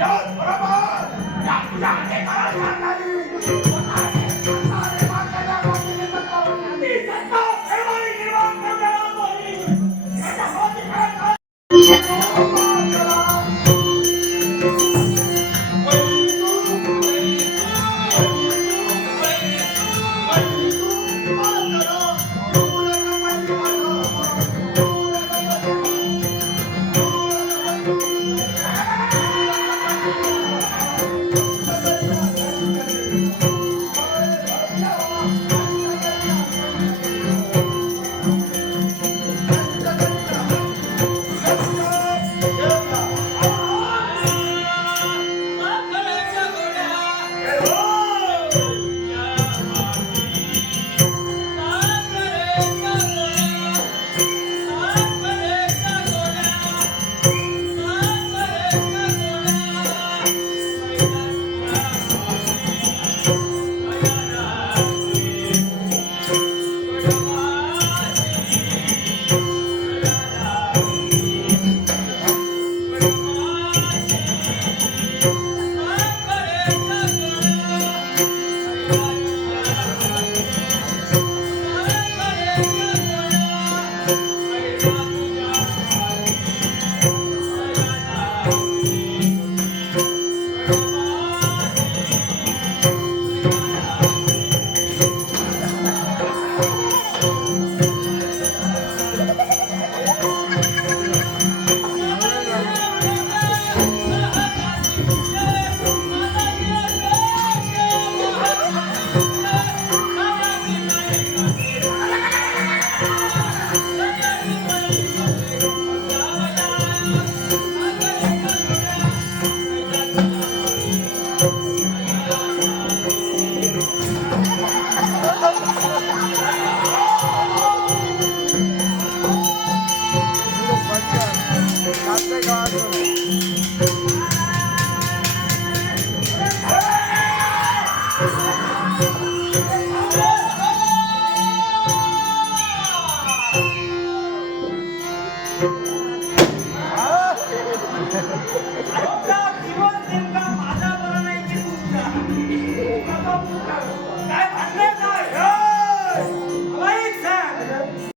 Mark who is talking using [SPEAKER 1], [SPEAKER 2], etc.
[SPEAKER 1] God. Thank.